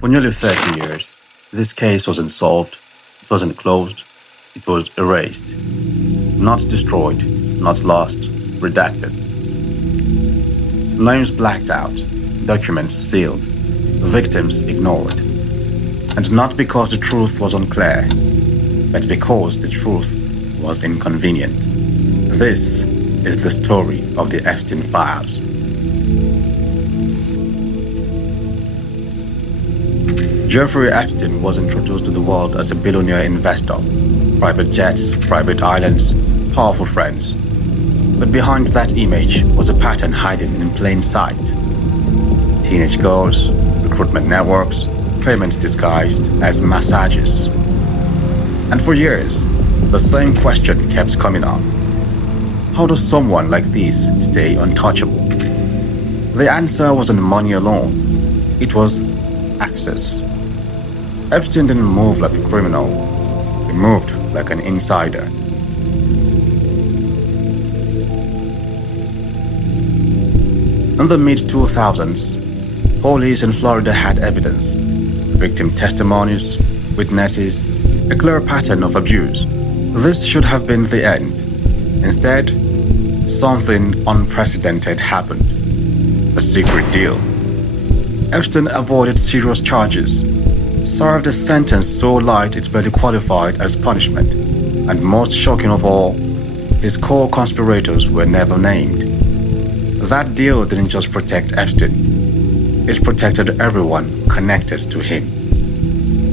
For nearly 30 years, this case wasn't solved, it wasn't closed, it was erased. Not destroyed, not lost, redacted. Names blacked out, documents sealed, victims ignored. And not because the truth was unclear, but because the truth was inconvenient. This is the story of the Epstein files. Jeffrey Epstein was introduced to the world as a billionaire investor. Private jets, private islands, powerful friends. But behind that image was a pattern hiding in plain sight. Teenage girls, recruitment networks, payments disguised as massages. And for years, the same question kept coming up. How does someone like this stay untouchable? The answer wasn't money alone. It was access. Epstein didn't move like a criminal. He moved like an insider. In the mid-2000s, police in Florida had evidence, victim testimonies, witnesses, a clear pattern of abuse. This should have been the end. Instead, something unprecedented happened. A secret deal. Epstein avoided serious charges, served a sentence so light it barely qualified as punishment, and most shocking of all, his co-conspirators were never named. That deal didn't just protect Epstein, it protected everyone connected to him.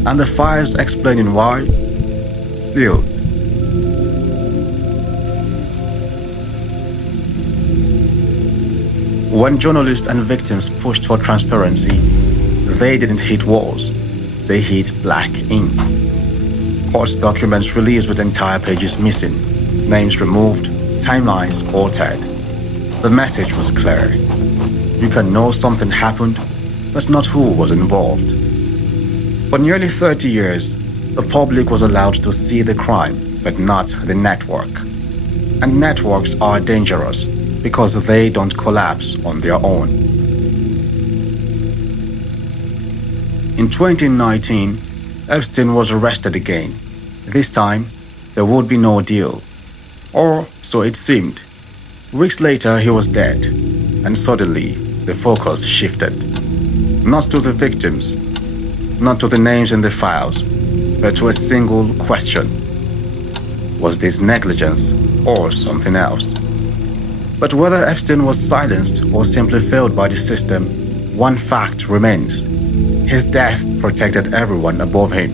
And the files explaining why? Sealed. When journalists and victims pushed for transparency, they didn't hit walls, they hit black ink. Court documents released with entire pages missing, names removed, timelines altered. The message was clear. You can know something happened, but not who was involved. For nearly 30 years, the public was allowed to see the crime, but not the network. And networks are dangerous because they don't collapse on their own. In 2019, Epstein was arrested again. This time, there would be no deal. Or so it seemed. Weeks later, he was dead, and suddenly, the focus shifted. Not to the victims, not to the names in the files, but to a single question. Was this negligence or something else? But whether Epstein was silenced or simply failed by the system, one fact remains. His death protected everyone above him.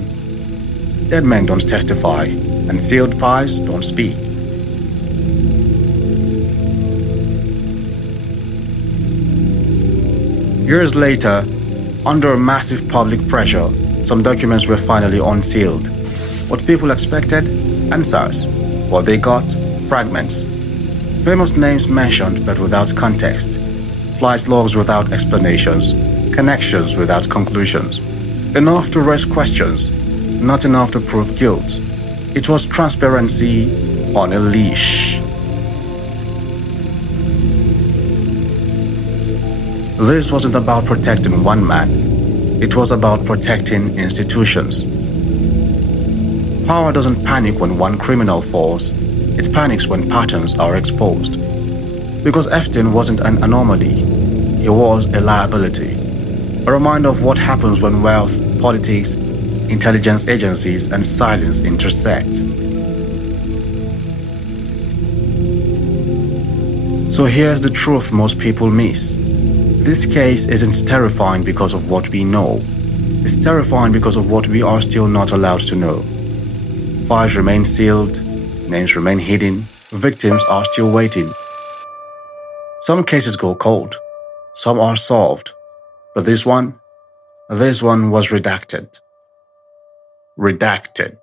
Dead men don't testify, and sealed files don't speak. Years later, under massive public pressure, some documents were finally unsealed. What people expected? Answers. What they got? Fragments. Famous names mentioned but without context. Flight logs without explanations. Connections without conclusions. Enough to raise questions, not enough to prove guilt. It was transparency on a leash. This wasn't about protecting one man. It was about protecting institutions. Power doesn't panic when one criminal falls. It panics when patterns are exposed. Because Epstein wasn't an anomaly. He was a liability. A reminder of what happens when wealth, politics, intelligence agencies, and silence intersect. So here's the truth most people miss. This case isn't terrifying because of what we know. It's terrifying because of what we are still not allowed to know. Files remain sealed, names remain hidden, victims are still waiting. Some cases go cold, some are solved, but this one was redacted. Redacted.